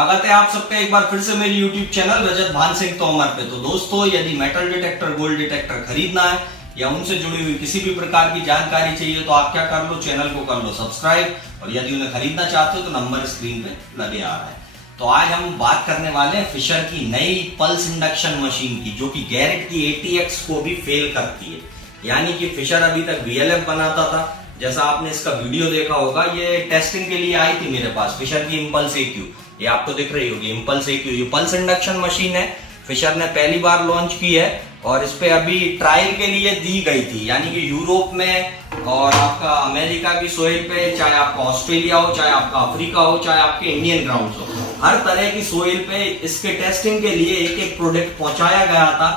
स्वागत है आप सबका एक बार फिर से मेरी YouTube चैनल रजत भान सिंह तोमर पे। तो दोस्तों, यदि मेटल डिटेक्टर, गोल्ड डिटेक्टर खरीदना है या उनसे जुड़ी हुई किसी भी प्रकार की जानकारी चाहिए तो आप क्या कर लो, चैनल को कर लो सब्सक्राइब, और यदि उन्हें खरीदना चाहते हो तो नंबर स्क्रीन पे लगे आ रहा है। तो आज हम बात करने वाले हैं फिशर की नई पल्स इंडक्शन मशीन की, जो कि गैरेट की ATX को भी फेल करती है। यानी कि फिशर अभी तक VLF बनाता था, जैसा आपने इसका वीडियो देखा होगा। ये टेस्टिंग के लिए आई थी मेरे पास, फिशर की इम्पल्स AQ, ये आपको दिख रही होगी इम्पल्स AQ। ये पल्स इंडक्शन मशीन है, फिशर ने पहली बार लॉन्च की है और इस पे अभी ट्रायल के लिए दी गई थी। यानी कि यूरोप में और आपका अमेरिका की सोइल पे, चाहे आपका ऑस्ट्रेलिया हो, चाहे आपका अफ्रीका हो, चाहे आपके इंडियन ग्राउंड हो, हर तरह की सोइल पे इसके टेस्टिंग के लिए एक एक प्रोडक्ट पहुंचाया गया था,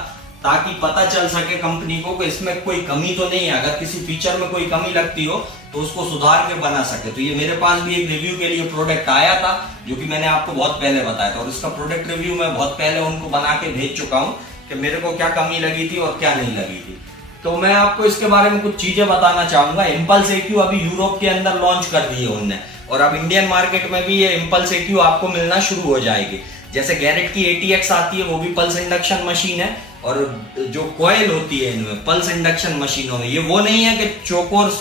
ताकि पता चल सके कंपनी को कि इसमें कोई कमी तो नहीं है। अगर किसी फीचर में कोई कमी लगती हो तो उसको सुधार के बना सके। तो ये मेरे पास भी एक रिव्यू के लिए प्रोडक्ट आया था, जो कि मैंने आपको बहुत पहले बताया था, और इसका प्रोडक्ट रिव्यू मैं बहुत पहले उनको बना के भेज चुका हूँ कि मेरे को क्या कमी लगी थी और क्या नहीं लगी थी। तो मैं आपको इसके बारे में कुछ चीजें बताना चाहूंगा। इम्पल्स AQ अभी यूरोप के अंदर लॉन्च कर दी है उनने, और अब इंडियन मार्केट में भी ये इम्पल्स AQ आपको मिलना शुरू हो जाएगी। जैसे गैरेट की ATX आती है, वो भी पल्स इंडक्शन मशीन है, और जो कॉइल होती है इनमें पल्स इंडक्शन मशीनों में, ये वो नहीं है कि चौकोर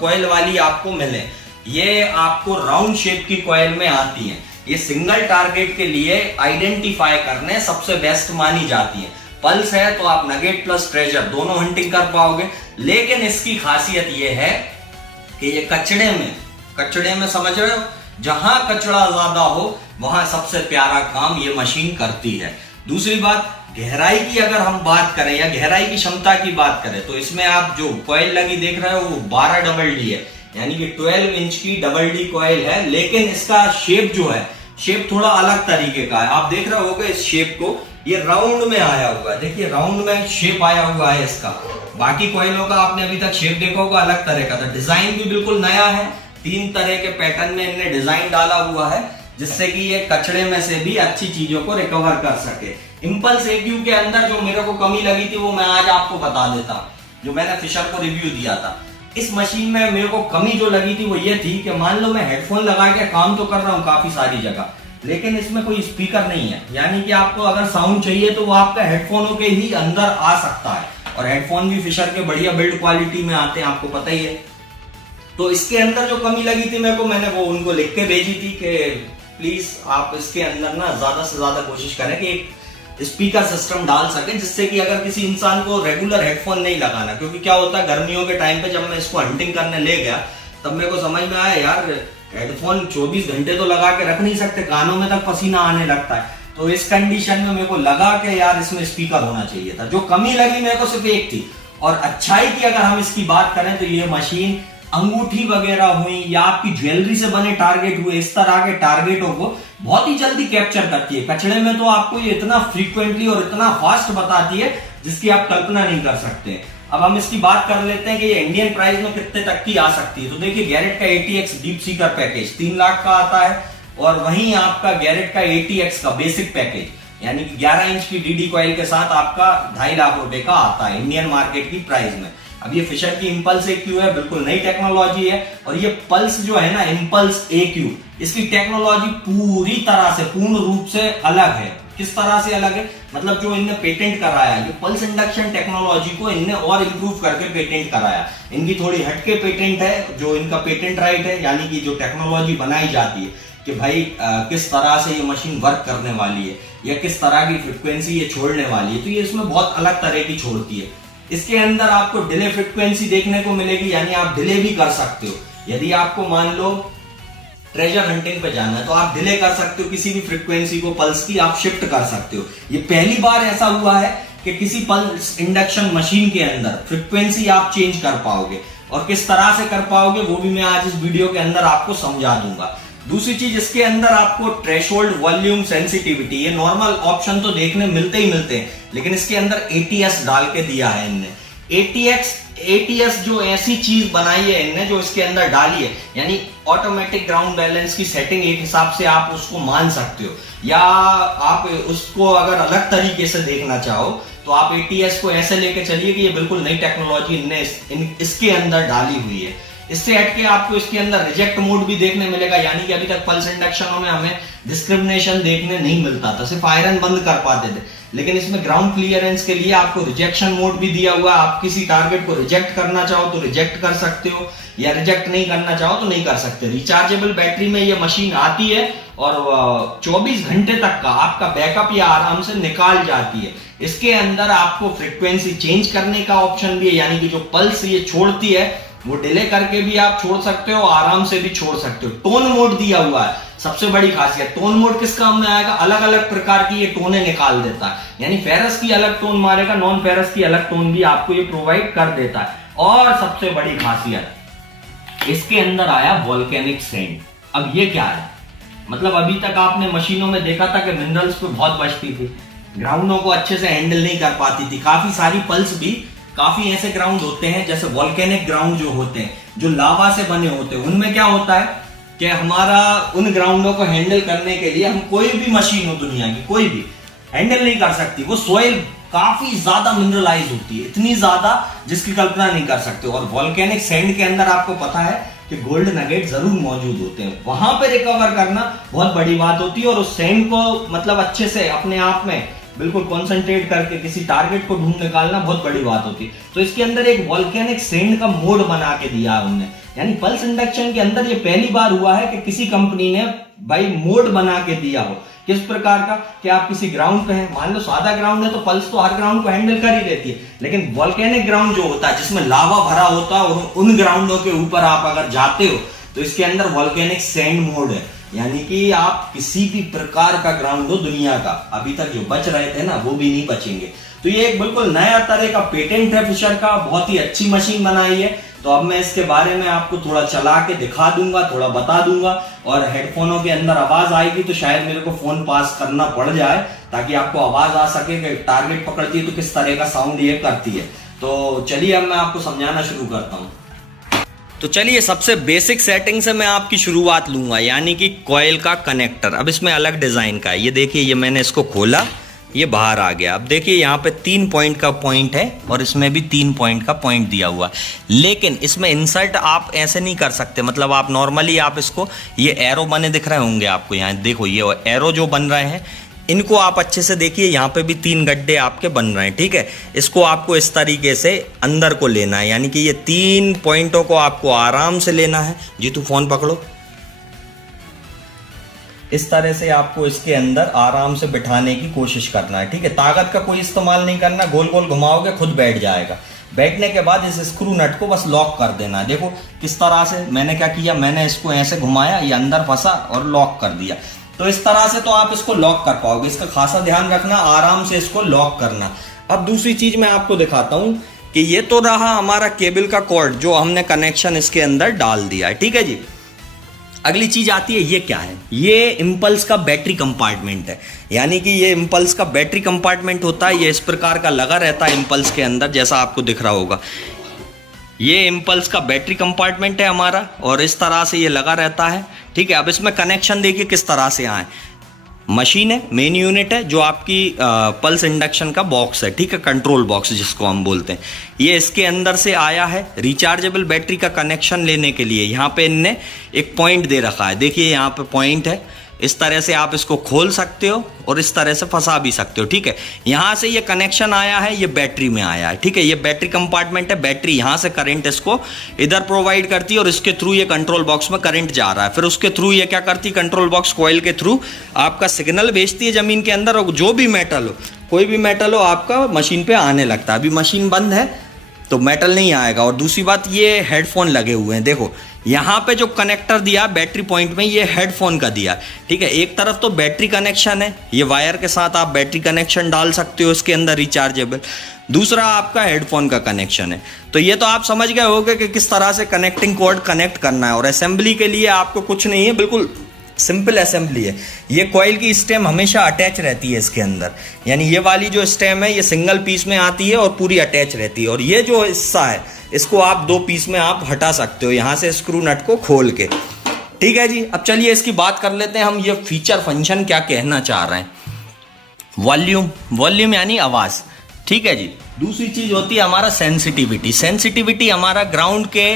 कॉइल वाली आपको मिले, ये आपको राउंड शेप की कॉइल में आती है। ये सिंगल टारगेट के लिए आइडेंटिफाई करने सबसे बेस्ट मानी जाती है। पल्स है तो आप नगेट प्लस ट्रेजर दोनों हंटिंग कर पाओगे, लेकिन इसकी खासियत ये है कि ये कचड़े में समझ रहे हो, जहां कचड़ा ज्यादा हो वहां सबसे प्यारा काम ये मशीन करती है। दूसरी बात, गहराई की अगर हम बात करें या गहराई की क्षमता की बात करें, तो इसमें आप जो कॉइल लगी देख रहे हो वो 12 डबल डी है, यानी कि 12 इंच की डबल डी कॉइल है। लेकिन इसका शेप जो है, शेप थोड़ा अलग तरीके का है। आप देख रहे होगे इस शेप को, ये राउंड में आया हुआ है। देखिए राउंड में शेप आया हुआ है इसका। बाकी कॉइलों का आपने अभी तक शेप देखा होगा अलग तरह का था। डिजाइन भी बिल्कुल नया है, 3 तरह के पैटर्न में इन्हें डिजाइन डाला हुआ है, जिससे कि ये कचड़े में से भी अच्छी चीजों को रिकवर कर सके। इम्पल्स AQ के अंदर जो मेरे को कमी लगी थी वो मैं आज आपको बता देता हूं, जो मैंने फिशर को रिव्यू दिया था। इस मशीन में मेरे को कमी जो लगी थी वो ये थी कि मान लो मैं हेडफोन लगा के काम तो कर रहा हूँ काफी सारी जगह, लेकिन इसमें कोई स्पीकर नहीं है। यानी कि आपको अगर साउंड चाहिए तो वो आपका हेडफोनों के ही अंदर आ सकता है, और हेडफोन भी फिशर के बढ़िया बिल्ड क्वालिटी में आते हैं, आपको पता ही है। तो इसके अंदर जो कमी लगी थी मेरे को, मैंने वो उनको लिख के भेजी थी कि प्लीज आप इसके अंदर ना ज्यादा से ज्यादा कोशिश करें कि एक स्पीकर सिस्टम डाल सके, जिससे कि अगर किसी इंसान को रेगुलर हेडफोन नहीं लगाना, क्योंकि क्या होता है गर्मियों के टाइम पे जब मैं इसको हंटिंग करने ले गया तब मेरे को समझ में आया यार हेडफोन 24 घंटे तो लगा के रख नहीं सकते, कानों में तक पसीना आने लगता है। तो इस कंडीशन में मेरे को लगा कि यार इसमें स्पीकर होना चाहिए था। जो कमी लगी मेरे को सिर्फ एक थी। और अच्छाई की अगर हम इसकी बात करें तो ये मशीन अंगूठी वगैरह हुई या आपकी ज्वेलरी से बने टारगेट हुए, इस तरह के टारगेटों को बहुत ही जल्दी कैप्चर करती है। कचड़े में तो आपको ये इतना फ्रीक्वेंटली और इतना फास्ट बताती है जिसकी आप कल्पना नहीं कर सकते। अब हम इसकी बात कर लेते हैं कि ये इंडियन प्राइस में कितने तक की आ सकती है। तो देखिए गैरेट का ATX deep Sikar package 3 lakh का आता है, और वहीं आपका गैरेट का ATX का बेसिक पैकेज यानी कि 11 इंच की DD कॉइल के साथ आपका 2.5 लाख रुपए का आता है इंडियन मार्केट की प्राइस में। अब ये फिशर की इम्पल्स AQ है, बिल्कुल नई टेक्नोलॉजी है, और ये पल्स जो है ना इम्पल्स AQ, इसकी टेक्नोलॉजी पूरी तरह से पूर्ण रूप से अलग है। किस तरह से अलग है, मतलब जो इनने पेटेंट कराया ये पल्स इंडक्शन टेक्नोलॉजी को इनने और इंप्रूव करके पेटेंट कराया। इनकी थोड़ी हटके पेटेंट है, जो इनका पेटेंट राइट है, यानी कि जो टेक्नोलॉजी बनाई जाती है कि भाई किस तरह से ये मशीन वर्क करने वाली है या किस तरह की फ्रिक्वेंसी ये छोड़ने वाली है, तो ये इसमें बहुत अलग तरह की छोड़ती है। इसके अंदर आपको डिले फ्रिक्वेंसी देखने को मिलेगी, यानी आप डिले भी कर सकते हो। यदि आपको मान लो ट्रेजर हंटिंग पे जाना है तो आप डिले कर सकते हो, किसी भी फ्रिक्वेंसी को पल्स की आप शिफ्ट कर सकते हो। ये पहली बार ऐसा हुआ है कि किसी पल्स इंडक्शन मशीन के अंदर फ्रिक्वेंसी आप चेंज कर पाओगे, और किस तरह से कर पाओगे वो भी मैं आज इस वीडियो के अंदर आपको समझा दूंगा। दूसरी चीज, इसके अंदर आपको थ्रेशोल्ड, वॉल्यूम, सेंसिटिविटी, ये नॉर्मल ऑप्शन तो देखने मिलते ही मिलते हैं, लेकिन इसके अंदर ATS डाल के दिया है इनने। ATS जो ऐसी चीज बनाई है इनने, जो इसके अंदर डाली है, यानी ऑटोमेटिक ग्राउंड बैलेंस की सेटिंग एक हिसाब से आप उसको मान सकते हो, या आप उसको अगर अलग तरीके से देखना चाहो तो आप ATS को ऐसे लेके चलिए कि ये बिल्कुल नई टेक्नोलॉजी इनने इसके अंदर डाली हुई है। इससे हट के आपको इसके अंदर रिजेक्ट मोड भी देखने मिलेगा, यानी कि अभी तक पल्स इंडक्शनों में हमें डिस्क्रिमिनेशन देखने नहीं मिलता था, सिर्फ आयरन बंद कर पाते थे। लेकिन इसमें ग्राउंड क्लियरेंस के लिए आपको रिजेक्शन मोड भी दिया हुआ है। आप किसी टारगेट को रिजेक्ट करना चाहो तो रिजेक्ट कर सकते हो, या रिजेक्ट नहीं करना चाहो तो नहीं कर सकते। रिचार्जेबल बैटरी में ये मशीन आती है और 24 घंटे तक का आपका बैकअप या आराम से निकाल जाती है। इसके अंदर आपको फ्रीक्वेंसी चेंज करने का ऑप्शन भी है, यानी कि जो पल्स ये छोड़ती है वो डिले करके भी आप छोड़ सकते हो, आराम से भी छोड़ सकते हो। टोन मोड दिया हुआ है, सबसे बड़ी खासियत। टोन मोड किस काम में आएगा, अलग अलग प्रकार की ये टोने निकाल देता है, यानी फेरस की अलग टोन मारेगा, नॉन फेरस की अलग टोन भी आपको ये प्रोवाइड कर देता है। और सबसे बड़ी खासियत, इसके अंदर आया वोल्केनिक सैंड। अब ये क्या है, मतलब अभी तक आपने मशीनों में देखा था कि मिनरल्स पे बहुत बचती थी, ग्राउंडों को अच्छे से हैंडल नहीं कर पाती थी। काफी सारी पल्स भी, काफी ऐसे ग्राउंड होते हैं जैसे वोल्केनिक ग्राउंड जो होते हैं, जो लावा से बने होते हैं, उनमें क्या होता है कि हमारा उन ग्राउंडों को हैंडल करने के लिए हम कोई भी मशीन हो दुनिया की कोई भी हैंडल नहीं कर सकती। वो सोइल काफी ज्यादा मिनरलाइज होती है, इतनी ज्यादा जिसकी कल्पना नहीं कर सकते। और वोल्केनिक सैंड के अंदर आपको पता है कि गोल्ड नगेट जरूर मौजूद होते हैं, वहां पे रिकवर करना बहुत बड़ी बात होती है। और उस सैंड को मतलब अच्छे से अपने आप में बिल्कुल कॉन्सेंट्रेट करके किसी टारगेट को ढूंढ निकालना बहुत बड़ी बात होती है। तो इसके अंदर एक वोल्केनिक सैंड का मोड बना के दिया है उन्होंने, यानी पल्स इंडक्शन के अंदर ये पहली बार हुआ है कि किसी कंपनी ने भाई मोड बना के दिया हो। किस प्रकार का, कि आप किसी ग्राउंड पे हैं, मान लो सादा ग्राउंड है तो पल्स तो हर ग्राउंड को हैंडल कर ही रहती है, लेकिन वोल्केनिक ग्राउंड जो होता है जिसमें लावा भरा होता है और उन ग्राउंडों के ऊपर आप अगर जाते हो तो इसके अंदर वोल्केनिक सैंड मोड है, यानी कि आप किसी भी प्रकार का ग्राउंड हो दुनिया का, अभी तक जो बच रहे थे ना वो भी नहीं बचेंगे। तो ये एक बिल्कुल नया तरह का पेटेंट है फिशर का, बहुत ही अच्छी मशीन बनाई है। तो अब मैं इसके बारे में आपको थोड़ा चला के दिखा दूंगा, थोड़ा बता दूंगा, और हेडफोनों के अंदर आवाज आएगी तो शायद मेरे को फोन पास करना पड़ जाए ताकि आपको आवाज आ सके कि टारगेट पकड़ती है तो किस तरह का साउंड ये करती है। तो चलिए अब मैं आपको समझाना शुरू करता हूँ। तो चलिए सबसे बेसिक सेटिंग से मैं आपकी शुरुआत लूंगा, यानी कि कॉइल का कनेक्टर। अब इसमें अलग डिजाइन का है, ये देखिए, ये मैंने इसको खोला, ये बाहर आ गया। अब देखिए यहाँ पे 3 पॉइंट का पॉइंट है और इसमें भी 3 पॉइंट का पॉइंट दिया हुआ, लेकिन इसमें इंसर्ट आप ऐसे नहीं कर सकते। मतलब आप नॉर्मली आप इसको, ये एरो बने दिख रहे होंगे आपको, यहाँ देखो ये एरो जो बन रहे हैं, इनको आप अच्छे से देखिए, यहाँ पे भी 3 गड्ढे आपके बन रहे हैं, ठीक है। इसको आपको इस तरीके से अंदर को लेना है, यानी कि ये 3 पॉइंटों को आपको आराम से लेना है। जी तू फोन पकड़ो, इस तरह से आपको इसके अंदर आराम से बिठाने की कोशिश करना है, ठीक है। ताकत का कोई इस्तेमाल नहीं करना, गोल गोल घुमाओगे खुद बैठ जाएगा। बैठने के बाद इस स्क्रू नट को बस लॉक कर देना है। देखो किस तरह से मैंने क्या किया, मैंने इसको ऐसे घुमाया, ये अंदर फंसा और लॉक कर दिया। तो इस तरह से तो आप इसको लॉक कर पाओगे, इसका खासा ध्यान रखना, आराम से इसको लॉक करना। अब दूसरी चीज मैं आपको दिखाता हूं कि ये तो रहा हमारा केबल का कॉर्ड जो हमने कनेक्शन इसके अंदर डाल दिया है, ठीक है जी। अगली चीज आती है, ये क्या है, ये इंपल्स का बैटरी कंपार्टमेंट है, यानी कि ये इंपल्स का बैटरी कंपार्टमेंट होता है। ये इस प्रकार का लगा रहता है इंपल्स के अंदर, जैसा आपको दिख रहा होगा। ये इंपल्स का बैटरी कंपार्टमेंट है हमारा, और इस तरह से ये लगा रहता है, ठीक है। अब इसमें कनेक्शन देखिए किस तरह से आए, मशीन है, मेन यूनिट है, जो आपकी पल्स इंडक्शन का बॉक्स है, ठीक है, कंट्रोल बॉक्स जिसको हम बोलते हैं। ये इसके अंदर से आया है रिचार्जेबल बैटरी का कनेक्शन लेने के लिए। यहाँ पे इनने एक पॉइंट दे रखा है, देखिए यहाँ पे पॉइंट है, इस तरह से आप इसको खोल सकते हो और इस तरह से फंसा भी सकते हो, ठीक है। यहाँ से ये कनेक्शन आया है, ये बैटरी में आया है, ठीक है। ये बैटरी कंपार्टमेंट है, बैटरी यहाँ से करंट इसको इधर प्रोवाइड करती है और इसके थ्रू ये कंट्रोल बॉक्स में करंट जा रहा है। फिर उसके थ्रू ये क्या करती है, कंट्रोल बॉक्स कॉइल के थ्रू आपका सिग्नल भेजती है जमीन के अंदर, और जो भी मेटल हो, कोई भी मेटल हो, आपका मशीन पे आने लगता है। अभी मशीन बंद है तो मेटल नहीं आएगा। और दूसरी बात, ये हेडफोन लगे हुए हैं, देखो यहाँ पे जो कनेक्टर दिया बैटरी पॉइंट में, ये हेडफोन का दिया, ठीक है। एक तरफ तो बैटरी कनेक्शन है, ये वायर के साथ आप बैटरी कनेक्शन डाल सकते हो इसके अंदर रिचार्जेबल, दूसरा आपका हेडफोन का कनेक्शन है। तो ये तो आप समझ गए होंगे कि किस तरह से कनेक्टिंग कॉर्ड कनेक्ट करना है। और असेंबली के लिए आपको कुछ नहीं है, बिल्कुल सिंपल असेंबली है। ये कॉइल की स्टेम हमेशा अटैच रहती है इसके अंदर, यानी ये वाली जो स्टेम है ये सिंगल पीस में आती है और पूरी अटैच रहती है। और ये जो हिस्सा है इसको आप 2 पीस में आप हटा सकते हो यहाँ से स्क्रू नट को खोल के, ठीक है जी। अब चलिए इसकी बात कर लेते हैं हम, ये फीचर फंक्शन क्या कहना चाह रहे हैं। वॉल्यूम, वॉल्यूम यानी आवाज, ठीक है जी। दूसरी चीज होती है हमारा सेंसिटिविटी। सेंसिटिविटी हमारा ग्राउंड के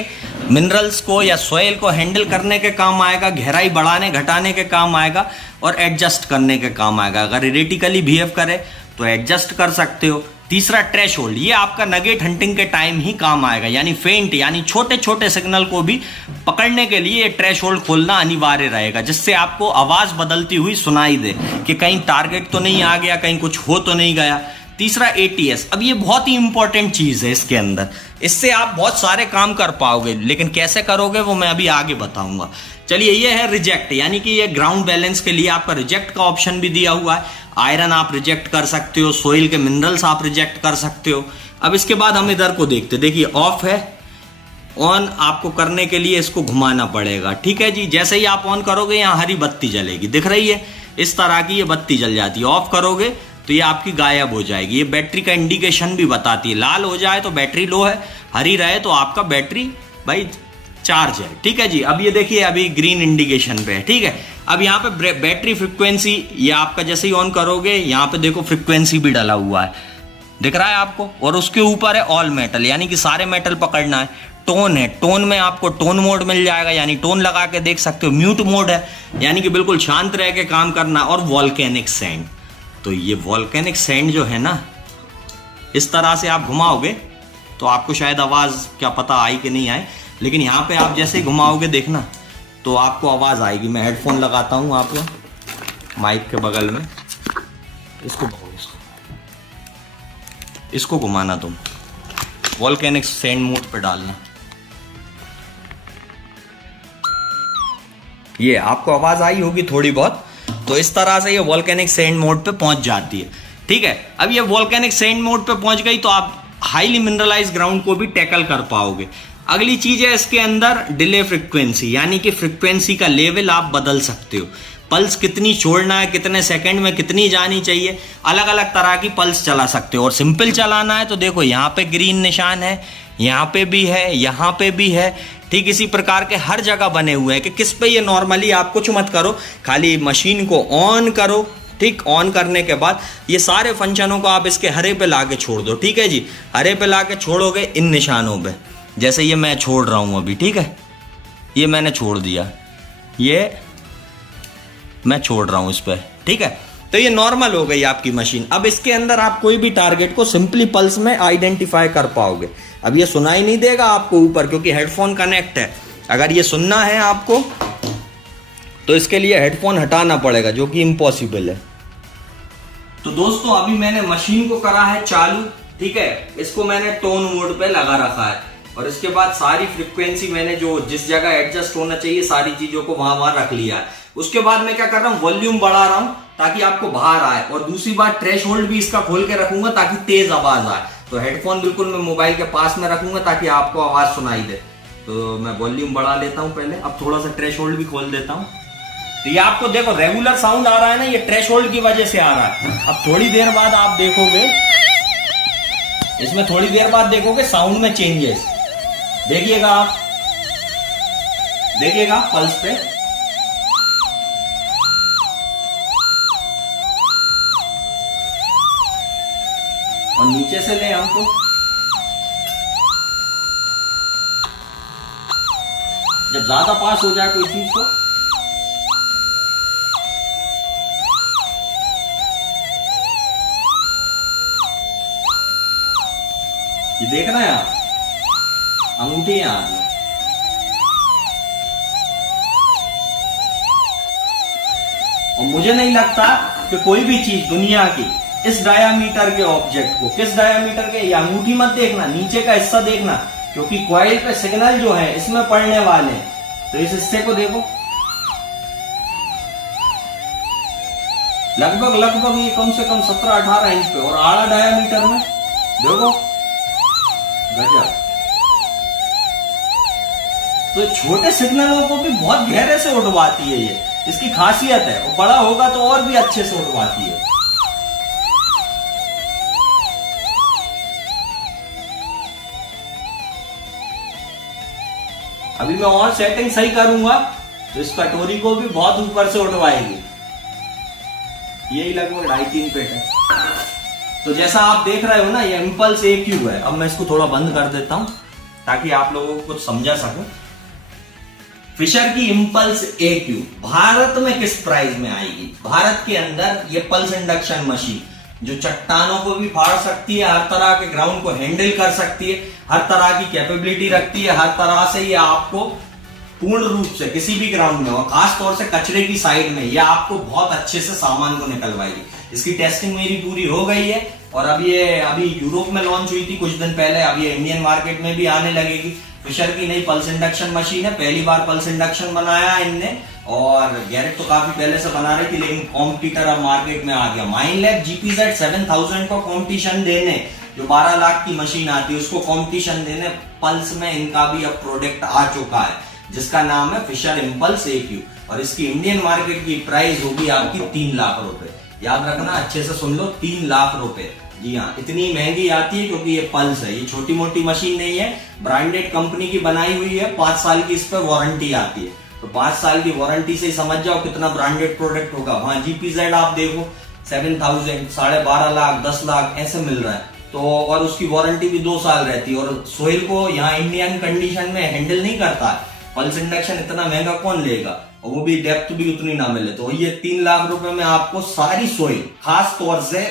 मिनरल्स को या सॉइल को हैंडल करने के काम आएगा, गहराई बढ़ाने घटाने के काम आएगा और एडजस्ट करने के काम आएगा। अगर इरेटिकली बिहेव करे तो एडजस्ट कर सकते हो। तीसरा ट्रैश होल्ड, ये आपका नगेट हंटिंग के टाइम ही काम आएगा, यानी फेंट यानी छोटे छोटे सिग्नल को भी पकड़ने के लिए ट्रैश होल्ड खोलना अनिवार्य रहेगा, जिससे आपको आवाज बदलती हुई सुनाई दे कि कहीं टारगेट तो नहीं आ गया, कहीं कुछ हो तो नहीं गया। तीसरा ATS, अब ये बहुत ही इंपॉर्टेंट चीज है इसके अंदर, इससे आप बहुत सारे काम कर पाओगे, लेकिन कैसे करोगे वो मैं अभी आगे बताऊंगा। चलिए, ये है रिजेक्ट, यानी कि ये ग्राउंड बैलेंस के लिए आपका रिजेक्ट का ऑप्शन भी दिया हुआ है। आयरन आप रिजेक्ट कर सकते हो, सोइल के मिनरल्स आप रिजेक्ट कर सकते हो। अब इसके बाद हम इधर को देखते, देखिए ऑफ है, ऑन आपको करने के लिए इसको घुमाना पड़ेगा, ठीक है जी। जैसे ही आप ऑन करोगे यहाँ हरी बत्ती जलेगी, दिख रही है, इस तरह की ये बत्ती जल जाती है। ऑफ करोगे तो ये आपकी गायब हो जाएगी। ये बैटरी का इंडिकेशन भी बताती है, लाल हो जाए तो बैटरी लो है, हरी रहे तो आपका बैटरी भाई चार्ज है, ठीक है जी। अब ये देखिए अभी ग्रीन इंडिकेशन पे है, ठीक है। अब यहाँ पे बैटरी फ्रिक्वेंसी, ये आपका जैसे ही ऑन करोगे यहाँ पे देखो फ्रिक्वेंसी भी डाला हुआ है, दिख रहा है आपको, और उसके ऊपर है ऑल मेटल, यानी कि सारे मेटल पकड़ना है। टोन है, टोन में आपको टोन मोड मिल जाएगा, यानी टोन लगा के देख सकते हो। म्यूट मोड है, यानी कि बिल्कुल शांत रह के काम करना। और वॉल्केनिक सैंड, तो ये वॉल्केनिक सैंड जो है ना, इस तरह से आप घुमाओगे तो आपको शायद आवाज क्या पता आई कि नहीं आए, लेकिन यहाँ पे आप जैसे ही घुमाओगे देखना तो आपको आवाज आएगी। मैं हेडफोन लगाता हूँ आप लोग माइक के बगल में, इसको घुमाना, तुम वॉल्केनिक सैंड मोड पे डालना, ये आपको आवाज आई होगी थोड़ी बहुत। तो इस तरह से ये वॉल्केनिक सैंड मोड पे पहुंच जाती है, ठीक है। अब ये वॉल्केनिक सैंड मोड पे पहुंच गई तो आप हाईली मिनरलाइज ग्राउंड को भी टैकल कर पाओगे। अगली चीज है इसके अंदर डिले फ्रीक्वेंसी, यानी कि फ्रीक्वेंसी का लेवल आप बदल सकते हो। पल्स कितनी छोड़ना है, कितने सेकंड में कितनी जानी चाहिए, अलग अलग तरह की पल्स चला सकते हो। और सिंपल चलाना है तो देखो यहाँ पे ग्रीन निशान है, यहाँ पे भी है, यहाँ पे भी है, ठीक इसी प्रकार के हर जगह बने हुए हैं कि किस पे ये नॉर्मली आप कुछ मत करो, खाली मशीन को ऑन करो, ठीक। ऑन करने के बाद ये सारे फंक्शनों को आप इसके हरे पे लाके छोड़ दो, ठीक है जी। हरे पे लाके छोड़ोगे इन निशानों पे, जैसे ये मैं छोड़ रहा हूं अभी, ठीक है, ये मैंने छोड़ दिया, ये मैं छोड़ रहा हूं इस पे, ठीक है। तो ये नॉर्मल हो गई आपकी मशीन। अब इसके अंदर आप कोई भी टारगेट को सिंपली पल्स में आइडेंटिफाई कर पाओगे। अब ये सुनाई नहीं देगा आपको ऊपर, क्योंकि हेडफोन कनेक्ट है। अगर ये सुनना है आपको तो इसके लिए हेडफोन हटाना पड़ेगा, जो कि इम्पॉसिबल है। तो दोस्तों अभी मैंने मशीन को करा है चालू, ठीक है। इसको मैंने टोन मोड पे लगा रखा है और इसके बाद सारी फ्रीक्वेंसी मैंने जो जिस जगह एडजस्ट होना चाहिए सारी चीजों को वहां रख लिया है। उसके बाद मैं क्या कर रहा हूँ, वॉल्यूम बढ़ा रहा हूँ ताकि आपको बाहर आए, और दूसरी बात थ्रेश होल्ड भी इसका खोल के रखूंगा ताकि तेज आवाज आए। तो हेडफोन बिल्कुल मैं मोबाइल के पास में रखूंगा ताकि आपको आवाज सुनाई दे। तो मैं वॉल्यूम बढ़ा लेता हूँ पहले, अब थोड़ा सा थ्रेश होल्ड भी खोल देता हूँ। तो ये आपको देखो रेगुलर साउंड आ रहा है ना, ये थ्रेश होल्ड की वजह से आ रहा है। अब थोड़ी देर बाद आप देखोगे, इसमें थोड़ी देर बाद देखोगे साउंड में चेंजेस, देखिएगा आप, देखिएगा पल्स पे। और नीचे से ले हमको, जब ज्यादा पास हो जाए कोई चीज तो ये देखना है आप, अंगूठी है हाथ में। और मुझे नहीं लगता कि कोई भी चीज दुनिया की इस डायामीटर के ऑब्जेक्ट को, किस डायामीटर के, ये अंगूठी मत देखना, नीचे का हिस्सा देखना, क्योंकि कॉइल पे सिग्नल जो है इसमें पड़ने वाले हैं। तो इस हिस्से को देखो, लगभग ये कम से कम 17-18 इंच पे, और आड़ा डायामीटर में देखो, गजब। तो छोटे सिग्नलों को भी बहुत गहरे से उठवाती है ये, इसकी खासियत है। और बड़ा होगा तो और भी अच्छे से उठवाती है। अभी मैं और सेटिंग सही करूंगा तो इस कटोरी को भी बहुत ऊपर से उठवाएगी। यही लगभग 2.5-3 फीट है। तो जैसा आप देख रहे हो ना, ये इम्पल्स AQ है। अब मैं इसको थोड़ा बंद कर देता हूं। ताकि आप लोगों को कुछ समझा सकूं। फिशर की इम्पल्स AQ भारत में किस प्राइस में आएगी? भारत के अंदर ये पल्स इंडक्शन मशीन जो चट्टानों को भी फाड़ सकती है, हर तरह के ग्राउंड को हैंडल कर सकती है, हर तरह की कैपेबिलिटी रखती है, हर तरह से ये आपको पूर्ण रूप से किसी भी ग्राउंड में और खास तौर से कचरे की साइड में ये आपको बहुत अच्छे से सामान को निकलवाएगी। इसकी टेस्टिंग मेरी पूरी हो गई है और अभी यूरोप में लॉन्च हुई थी कुछ दिन पहले, अब ये इंडियन मार्केट में भी आने लगेगी। फिशर की नई पल्स इंडक्शन मशीन है, पहली बार पल्स इंडक्शन बनाया है इनने और गैरेट तो काफी पहले से बना रही थी, लेकिन कॉम्पिटिटर अब मार्केट में आ गया। माइनलैब GPZ 7000 को कॉम्पिटिशन देने, जो 12 लाख की मशीन आती है उसको कॉम्पिटिशन देने, पल्स में इनका भी अब प्रोडक्ट आ चुका है जिसका नाम है फिशर इम्पल्स AQ और इसकी इंडियन मार्केट की प्राइस होगी आपकी 3 लाख रुपए। याद रखना, अच्छे से सुन लो, 3 लाख रुपए। जी हाँ, इतनी महंगी आती है क्योंकि ये पल्स है, ये छोटी मोटी मशीन नहीं है, ब्रांडेड कंपनी की बनाई हुई है, 5 साल की इस पर वारंटी आती है। तो 5 साल की वारंटी से ही समझ जाओ कितना ब्रांडेड प्रोडक्ट होगा। वहां GPZ आप देखो 7000, 12.5 लाख, 10 लाख ऐसे मिल रहा है। तो और उसकी वारंटी भी 2 साल रहती है और सोइल को यहाँ इंडियन कंडीशन में हैंडल नहीं करता है। पल्स इंडक्शन इतना महंगा कौन लेगा और वो भी डेप्थ भी उतनी ना मिले। तो ये 3 लाख रुपए में आपको सारी सोइल, खास तौर से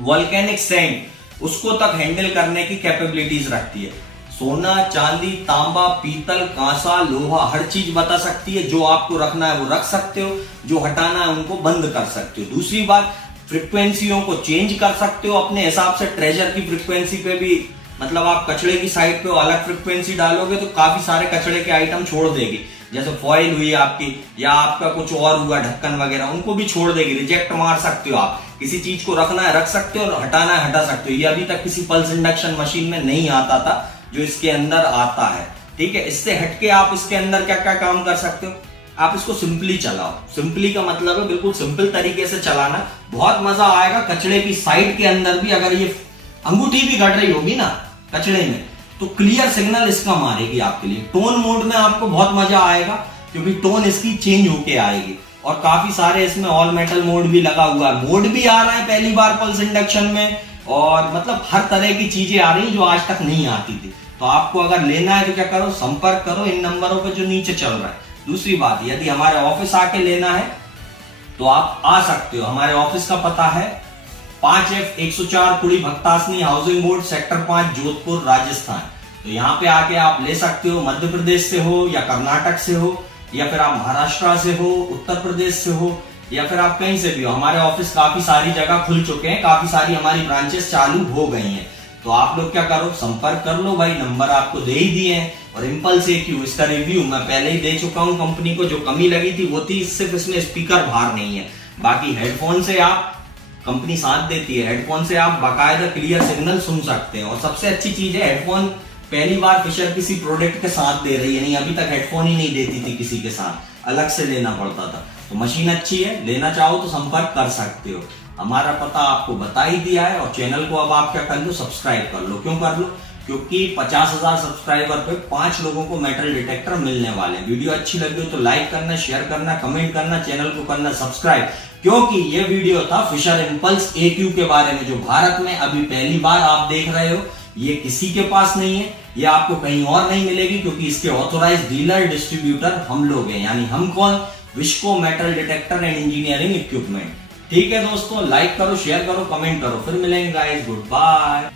वोल्केनिक सैंड, उसको तक हैंडल करने की कैपेबिलिटीज रखती है। सोना, चांदी, तांबा, पीतल, कांसा, लोहा, हर चीज बता सकती है। जो आपको रखना है वो रख सकते हो, जो हटाना है उनको बंद कर सकते हो। दूसरी बात, फ्रीक्वेंसियों को चेंज कर सकते हो अपने हिसाब से। ट्रेजर की फ्रीक्वेंसी पे भी, मतलब आप कचड़े की साइड पे अलग फ्रीक्वेंसी डालोगे तो काफी सारे कचड़े के आइटम छोड़ देगी, जैसे फॉइल हुई आपकी या आपका कुछ और हुआ ढक्कन वगैरह, उनको भी छोड़ देगी, रिजेक्ट मार सकते हो आप। किसी चीज को रखना है रख सकते हो और हटाना है हटा सकते हो। ये अभी तक किसी पल्स इंडक्शन मशीन में नहीं आता था जो इसके अंदर आता है। ठीक है, इससे हटके आप इसके अंदर क्या क्या काम कर सकते हो? आप इसको सिंपली चलाओ। सिंपली का मतलब है बिल्कुल सिंपल तरीके से चलाना, बहुत मजा आएगा। कचड़े की साइड के अंदर भी अगर ये अंगूठी भी गड़ रही होगी ना कचड़े में, तो क्लियर सिग्नल इसका मारेगी आपके लिए। टोन मोड में आपको बहुत मजा आएगा क्योंकि टोन इसकी चेंज होके आएगी और काफी सारे इसमें ऑल मेटल मोड भी लगा हुआ है। मोड भी आ रहा है पहली बार पल्स इंडक्शन में और मतलब हर तरह की चीजें आ रही जो आज तक नहीं आती थी। तो आपको अगर लेना है तो क्या करो, संपर्क करो इन नंबरों पे जो नीचे चल रहा है। दूसरी बात, यदि हमारे ऑफिस आके लेना है तो आप आ सकते हो। हमारे ऑफिस का पता है 5F104 पुड़ी भक्तासनी housing board, sector 5, Jodhpur, Rajasthan. तो यहाँ पे आके आप ले सकते हो। मध्य प्रदेश से हो या कर्नाटक से हो या फिर आप महाराष्ट्र से हो, उत्तर प्रदेश से हो या फिर आप कहीं से भी हो, हमारे ऑफिस काफी सारी जगह खुल चुके हैं, काफी सारी हमारी ब्रांचेस चालू हो गई हैं। तो आप लोग क्या करो, संपर्क कर लो भाई, नंबर आपको दे ही दिए हैं। और इम्पल्स AQ इसका रिव्यू मैं पहले ही दे चुका हूं कंपनी को। जो कमी लगी थी वो थी सिर्फ इसमें स्पीकर बाहर नहीं है, बाकी हेडफोन से आप, कंपनी साथ देती है, हेडफोन से आप बाकायदा क्लियर सिग्नल सुन सकते हैं। और सबसे अच्छी चीज है, हेडफोन पहली बार फिशर किसी प्रोडक्ट के साथ दे रही है, नहीं अभी तक हेडफोन ही नहीं देती थी किसी के साथ, अलग से लेना पड़ता था। तो मशीन अच्छी है, लेना चाहो तो संपर्क कर सकते हो। हमारा पता आपको बता ही दिया है और चैनल को अब आप क्या कर लो, सब्सक्राइब कर लो। क्यों कर लो? क्योंकि 50,000 सब्सक्राइबर पे 5 लोगों को मेटल डिटेक्टर मिलने वाले हैं। वीडियो अच्छी लगी हो तो लाइक करना, शेयर करना, कमेंट करना, चैनल को करना सब्सक्राइब, क्योंकि ये वीडियो था फिशर इम्पल्स AQ के बारे में जो भारत में अभी पहली बार आप देख रहे हो। ये किसी के पास नहीं है, ये आपको कहीं और नहीं मिलेगी क्योंकि इसके ऑथोराइज्ड डीलर डिस्ट्रीब्यूटर हम लोग हैं। यानी हम कौन? Vishco metal detector and engineering equipment. ठीक है दोस्तों, लाइक करो, शेयर करो, कमेंट करो। फिर मिलेंगे गाइस, गुड बाय।